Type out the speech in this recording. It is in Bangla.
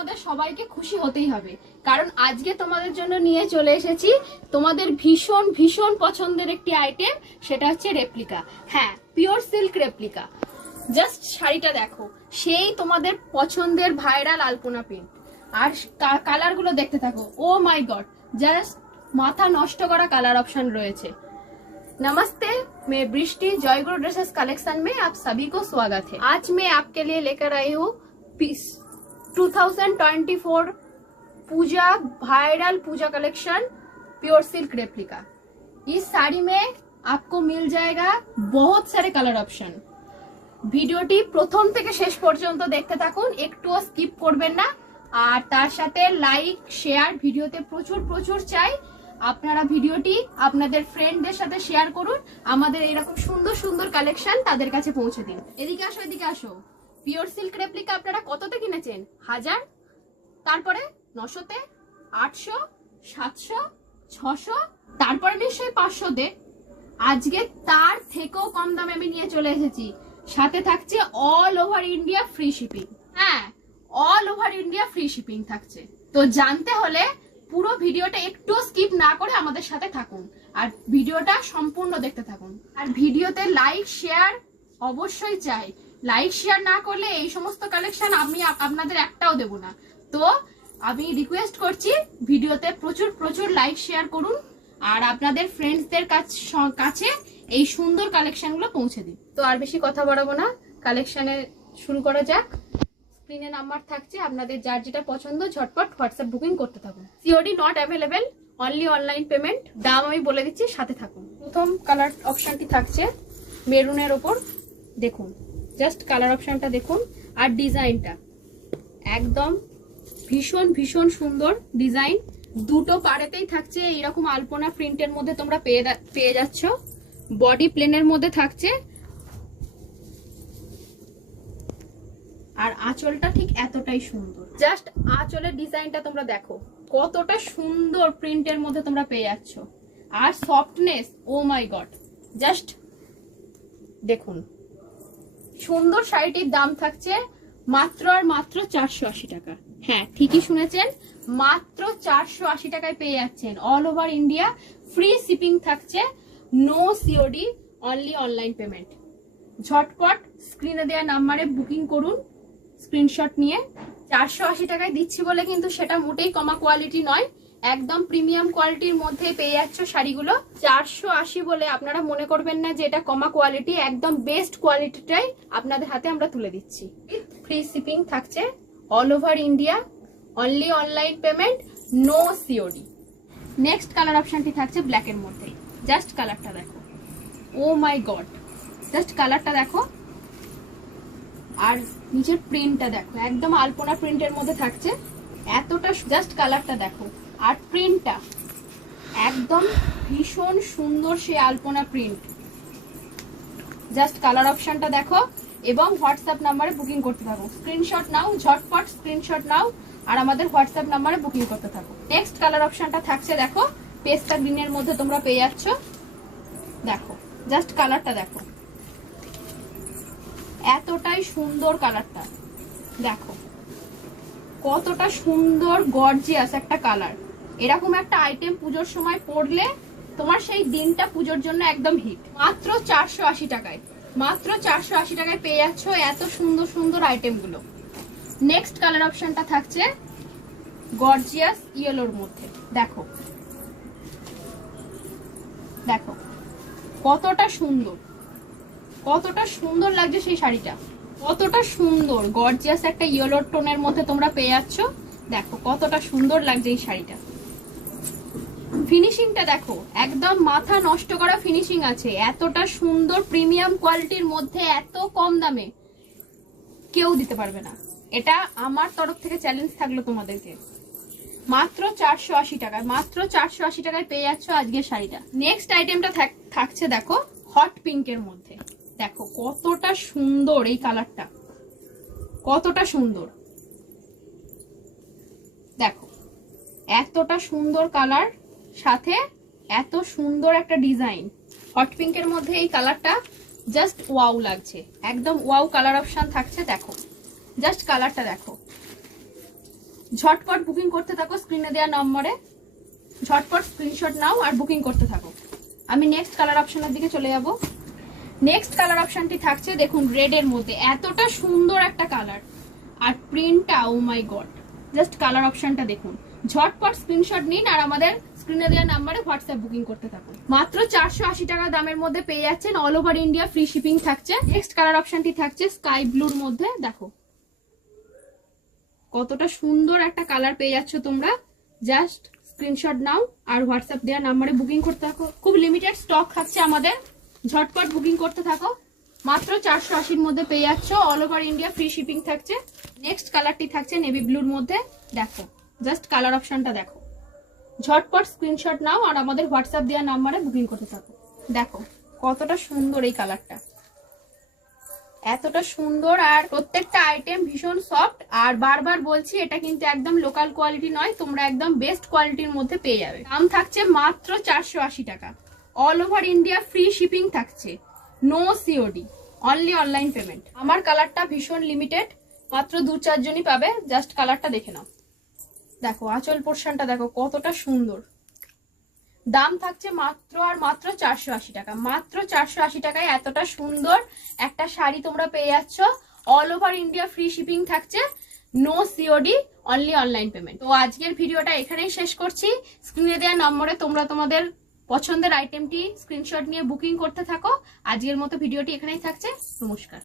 তোমাদের সবাইকে খুশি হতেই হবে, কারণ আজকে তোমাদের জন্য নিয়ে চলে এসেছি তোমাদের ভীষণ ভীষণ পছন্দের একটি আইটেম, সেটা হচ্ছে রেপ্লিকা। হ্যাঁ, পিওর সিল্ক রেপ্লিকা। জাস্ট শাড়িটা দেখো, সেই তোমাদের পছন্দের ভাইরাল আলপনা প্রিন্ট। আর কালার গুলো দেখতে থাকো, ও মাই গড, জাস্ট মাথা নষ্ট করা কালার অপশন রয়েছে। नमस्ते, मैं बृष्टि जयगुरु ड्रेसेस कलेक्शन में आप सभी को स्वागत है। आज मैं आपके लिए लेकर आई हूँ 2024 पूजा वायरल पूजा कलेक्शन प्योर सिल्क रेप्लिका। इस साड़ी में आपको मिल जाएगा बहुत सारे कलर ऑप्शन। ভিডিওটি প্রথম থেকে শেষ পর্যন্ত দেখতে থাকুন, একটুও স্কিপ করবেন না। আর তার সাথে লাইক শেয়ার, ভিডিওতে প্রচুর প্রচুর চাই। আপনারা ভিডিওটি আপনাদের ফ্রেন্ডদের সাথে শেয়ার করুন, আমাদের এরকম সুন্দর সুন্দর কালেকশন তাদের কাছে পৌঁছে দিন। এদিকে আসো, এদিকে আসো। পিওর সিল্ক রেপ্লিকা আপনারা কততে কিনেছেন? 1000, তারপরে 900তে, 800, 700, 600, তারপরে নিশ্চয়ই 500তে। আজকে তার থেকেও কম দামে আমি নিয়ে চলে এসেছি। সাথে থাকছে all over India free shipping. হ্যাঁ, all over India free shipping থাকছে। তো জানতে হলে পুরো ভিডিওটা একটু স্কিপ না করে আমাদের সাথে থাকুন আর ভিডিওটা সম্পূর্ণ দেখতে থাকুন। আর ভিডিওতে লাইক শেয়ার অবশ্যই চাই। লাইক শেয়ার না করলে এই সমস্ত কালেকশন আমি আপনাদের একটাও দেব না। তো আমি রিকোয়েস্ট করছি, ভিডিওতে প্রচুর প্রচুর লাইক শেয়ার করুন আর আপনাদের ফ্রেন্ডসদের কাছে এই সুন্দর কালেকশনগুলো পৌঁছে দিন। তো আর বেশি কথা বাড়াবো না, কালেকশনে শুরু করা যাক। স্ক্রিনে নাম্বার থাকছে, আপনাদের যার যেটা পছন্দ ঝটপট হোয়াটসঅ্যাপ বুকিং করতে থাকুন। COD not available, only online payment. দাম আমি বলে দিচ্ছি, সাথে থাকুন। প্রথম কালার অপশনটি থাকছে মেরুনের ওপর। দেখুন, জাস্ট কালার অপশনটা দেখুন আর ডিজাইনটা একদম ভীষণ ভীষণ সুন্দর ডিজাইন। দুটো পাড়েতেই থাকছে এইরকম আলপনা প্রিন্টের মধ্যে তোমরা পেয়ে যাচ্ছ। বডি প্লেনের মধ্যে থাকছে আর আঁচলটা ঠিক এতটাই সুন্দর। জাস্ট আঁচলের ডিজাইনটা তোমরা দেখো, কতটা সুন্দর প্রিন্টের মধ্যে তোমরা পেয়ে যাচ্ছ। আর সফটনেস, ও মাই গড, জাস্ট দেখুন। সুন্দর শাড়িটির দাম থাকছে মাত্র আর মাত্র 480 টাকা। হ্যাঁ, ঠিকই শুনেছেন, মাত্র 480 টাকায় পেয়ে যাচ্ছেন। All over India free shipping থাকছে, no COD, only online payment. ঝটপট স্ক্রিনে দেওয়া নাম্বারে বুকিং করুন স্ক্রিনশট নিয়ে। 480 টাকায় দিচ্ছি বলে কিন্তু সেটা মোটেই কমা কোয়ালিটি নয়, একদম প্রিমিয়াম কোয়ালিটির মধ্যে পেয়ে যাচ্ছ শাড়িগুলো। 480 বলে আপনারা মনে করবেন না যে এটা কমা কোয়ালিটি, একদম বেস্ট কোয়ালিটিটাই আপনাদের হাতে আমরা তুলে দিচ্ছি। ফ্রি শিপিং থাকছে, all over India, only online payment, no COD. Next colour অপশনটি থাকছে ব্ল্যাকের মধ্যে। জাস্ট কালারটা দেখো, ও মাই গড, জাস্ট কালারটা দেখো আর নিচের প্রিন্টটা দেখো, একদম আলপনা প্রিন্টের মধ্যে থাকছে। এতটা জাস্ট কালারটা দেখো আর প্রিন্টটা একদম ভীষণ সুন্দর, সেই আলপনা প্রিন্ট। জাস্ট কালার অপশনটা দেখো এবং হোয়াটসঅ্যাপ নাম্বারে বুকিং করতে থাকো। স্ক্রিনশট নাও, ঝটপট স্ক্রিনশট নাও আর আমাদের হোয়াটসঅ্যাপ নাম্বারে বুকিং করতে থাকো। নেক্সট কালার অপশনটা থাকছে দেখো, পেস্তা গ্রিনের মধ্যে তোমরা পেয়ে যাচ্ছ। দেখো, জাস্ট কালারটা দেখো, এতটাই সুন্দর কালারটা। দেখো কতটা সুন্দর গর্জিয়াস একটা কালার। এরকম একটা আইটেম পুজোর সময় পরলে তোমার সেই দিনটা পুজোর জন্য একদম হিট। মাত্র 480 টাকায়, মাত্র 480 টাকায় পেয়ে যাচ্ছ এত সুন্দর সুন্দর আইটেম গুলো। নেক্সট কালার অপশনটা থাকছে গর্জিয়াস ইয়েলোর মধ্যে। দেখো, দেখো কতটা সুন্দর, কতটা সুন্দর লাগছে সেই শাড়িটা, কতটা সুন্দর গর্জিয়াস একটা ইয়েলো টোনের মধ্যে তোমরা পেয়ে যাচ্ছ। দেখো কতটা সুন্দর লাগছে এই শাড়িটা। ফিনিশিংটা দেখো, একদম মাথা নষ্ট করা ফিনিশিং আছে। এতটা সুন্দর প্রিমিয়াম কোয়ালিটির মধ্যে এত কম দামে কেউ দিতে পারবে না। এটা আমার তরফ থেকে চ্যালেঞ্জ থাকলো তোমাদেরকে। মাত্র 480 টাকায়, মাত্র 480 টাকায় পেয়ে যাচ্ছ আজকের শাড়িটা। নেক্সট আইটেমটা থাকছে দেখো হট পিঙ্কের মধ্যে। দেখো কতটা সুন্দর এই কালারটা, কতটা সুন্দর। দেখো এতটা সুন্দর কালার, সাথে এত সুন্দর একটা ডিজাইন। হট পিঙ্কের মধ্যে এই কালারটা জাস্ট ওয়াও লাগছে, একদম ওয়াও কালার অপশন থাকছে। দেখো জাস্ট কালারটা দেখো, ঝটপট বুকিং করতে থাকো স্ক্রিনে দেওয়া নম্বরে, ঝটপট স্ক্রিনশট নাও আর বুকিং করতে থাকো। আমি নেক্সট কালার অপশনের দিকে চলে যাব। নেক্সট কালার অপশনটি থাকছে দেখুন রেড এর মধ্যে, এতটা সুন্দর একটা কালার আর প্রিন্টটা, ও মাই গড, জাস্ট কালার অপশনটা দেখুন। ঝটপট স্ক্রিনশট নিন আর আমাদের স্ক্রিনে দেওয়া নাম্বারে হোয়াটসঅ্যাপ বুকিং করতে থাকুন। মাত্র 480 টাকা দামের মধ্যে পেয়ে যাচ্ছেন, all over India free shipping থাকছে। নেক্সট কালার অপশনটি থাকছে স্কাই ব্লুর মধ্যে, দেখো কতটা সুন্দর একটা কালার পেয়ে যাচ্ছ তোমরা। জাস্ট স্ক্রিনশট নাও আর হোয়াটসঅ্যাপ দেওয়া নাম্বারে বুকিং করতে থাকো। খুব লিমিটেড স্টক থাকছে আমাদের, ঝটপট বুকিং করতে থাকো। মাত্র 480-র মধ্যে পেয়ে যাচ্ছ, all over India free shipping থাকছে। নেক্সট কালারটি থাকছে নেভি ব্লুর মধ্যে, দেখো জাস্ট কালার অপশনটা দেখো। ঝটপট স্ক্রিনশট নাও আর আমাদের হোয়াটসঅ্যাপ দেওয়া নাম্বারে বুকিং করতে থাকো। দেখো কতটা সুন্দর এই কালারটা, এতটা সুন্দর আর প্রত্যেকটা আইটেম ভীষণ সফট। আর বারবার বলছি এটা কিন্তু একদম লোকাল কোয়ালিটি নয়, তোমরা একদম বেস্ট কোয়ালিটির মধ্যে পেয়ে যাবে। দাম থাকছে মাত্র 480 টাকা, all over India free shipping থাকছে, no COD, only online payment. আমার কালারটা ভীষণ লিমিটেড, মাত্র 2-4 জনই পাবে। জাস্ট কালারটা দেখে নাও, দেখো আঁচল পোর্শনটা দেখো কতটা সুন্দর। দাম থাকছে মাত্র আর মাত্র 480 টাকা, মাত্র 480 টাকায় এতটা সুন্দর একটা শাড়ি তোমরা পেয়ে যাচ্ছ। All over India free shipping থাকছে, no COD, only online payment. তো আজকের ভিডিওটা এখানেই শেষ করছি। স্ক্রিনে দেওয়া নম্বরে তোমরা তোমাদের পছন্দের আইটেমটি স্ক্রিনশট নিয়ে বুকিং করতে থাকো। আজকের মতো ভিডিওটি এখানেই থাকছে, নমস্কার।